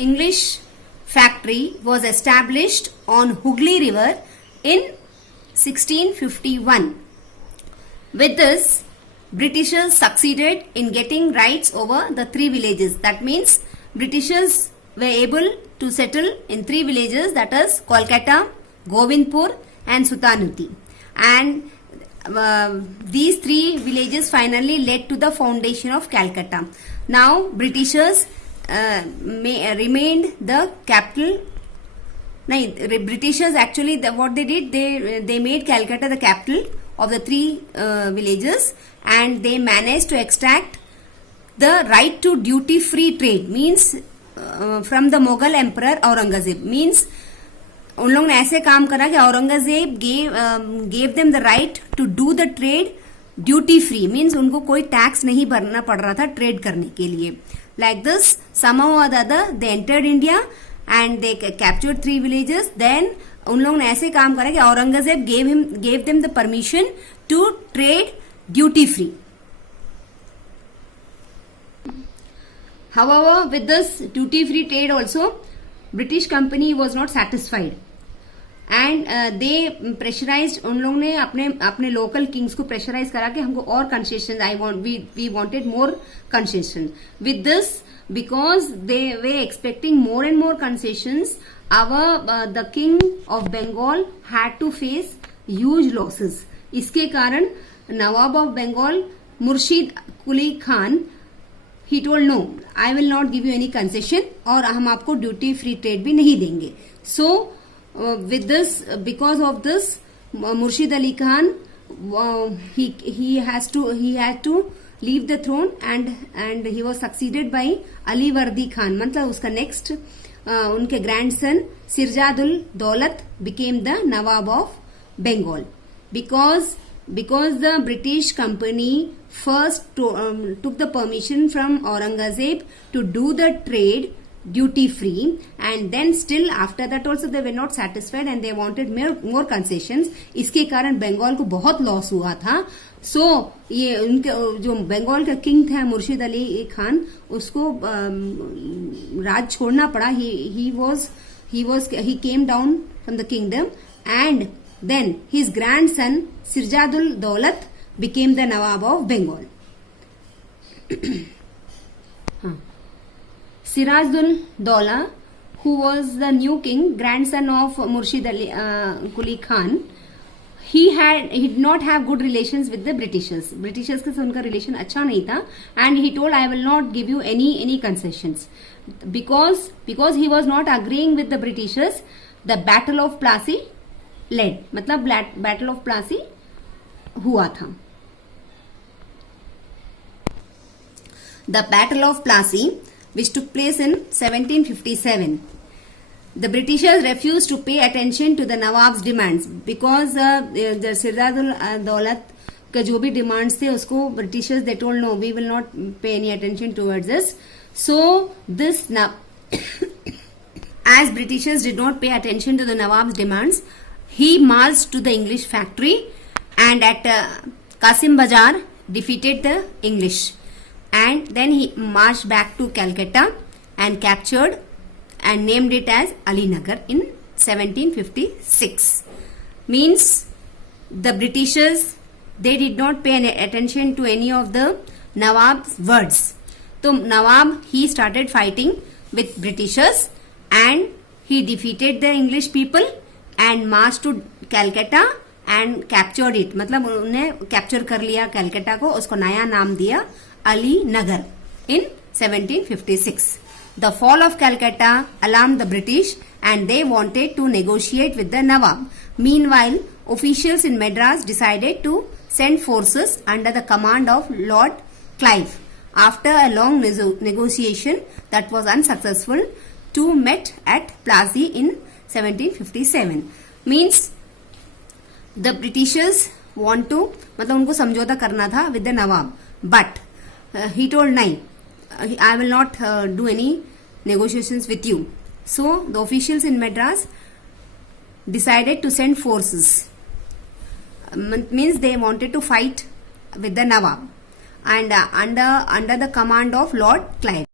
English factory was established on Hooghly River in 1651. With this, Britishers succeeded in getting rights over the three villages. That means Britishers were able to settle in three villages, that is Kolkata, Govindpur and Sutanuti. And these three villages finally led to the foundation of Calcutta. Now Britishers remained the capital. Britishers actually what they did, they made Calcutta the capital of the three villages, and they managed to extract the right to duty free trade, means from the Mughal emperor Aurangzeb. Means उन लोगों ने ऐसे काम करा कि Aurangzeb gave them the right to do the trade duty free, means उनको कोई tax नहीं भरना पड़ रहा था ट्रेड करने के लिए. Like this, somehow or the other they entered India and they captured three villages. Then उन लोगों ने ऐसे काम करा कि Aurangzeb gave them the permission to trade duty free. However, with this duty free trade also, British company was not satisfied and they pressurized. उन लोगों ने अपने local kings को pressurize करा कि हमको और concessions, we wanted more concession. With this, because they were expecting more and more concessions, the king of Bengal had to face huge losses. इसके कारण Nawab of Bengal Murshid Quli Khan, he told no, I will not give you any concession और हम आपको duty free trade भी नहीं देंगे. So with this, because of this, Murshid Ali Khan he had to leave the throne and he was succeeded by Ali Vardi Khan. मतलब उसका next उनके grandson Sirjadul Daulat became the Nawab of Bengal. Because the British company first took the permission from Aurangzeb to do the trade duty free, and then still after that also they were not satisfied and they wanted more concessions. इसके कारण बंगाल को बहुत loss हुआ था. So ये उनके जो बंगाल का किंग था मुर्शिद अली खान, उसको राज छोड़ना पड़ा. He came down from the kingdom, and then his grandson Sirjadul Daulat became the Nawab of Bengal. Sirajul Daulah, who was the new king, grandson of Murshid Ali Quli Khan, he did not have good relations with the Britishers. Britishers के साथ उनका relation अच्छा नहीं था, and he told, I will not give you any concessions. Because he was not agreeing with the Britishers, the Battle of Plassey led. मतलब Battle of Plassey हुआ था. The Battle of Plassey, which took place in 1757. The Britishers refused to pay attention to the Nawab's demands because the Sirjadul Daulat का जो भी demands थे उसको Britishers they told no, we will not pay any attention towards this. So this as Britishers did not pay attention to the Nawab's demands, he marched to the English factory and at Qasim Bazar defeated the English. And then he marched back to Calcutta and captured and named it as Alinagar in 1756. Means the Britishers, they did not pay any attention to any of the Nawab's words. So Nawab, he started fighting with Britishers and he defeated the English people and marched to Calcutta and captured it. मतलब उन्हें capture कर लिया Calcutta को, उसको नया नाम दिया Ali Nagar in 1756. The fall of Calcutta alarmed the British and they wanted to negotiate with the Nawab. Meanwhile, officials in Madras decided to send forces under the command of Lord Clive. After a long negotiation that was unsuccessful, two met at Plassey in 1757. Means the Britishers want to, मतलब उनको समझौता करना था with the Nawab, but he told no, I will not do any negotiations with you. So the officials in Madras decided to send forces. Means they wanted to fight with the Nawab and under the command of Lord Clive.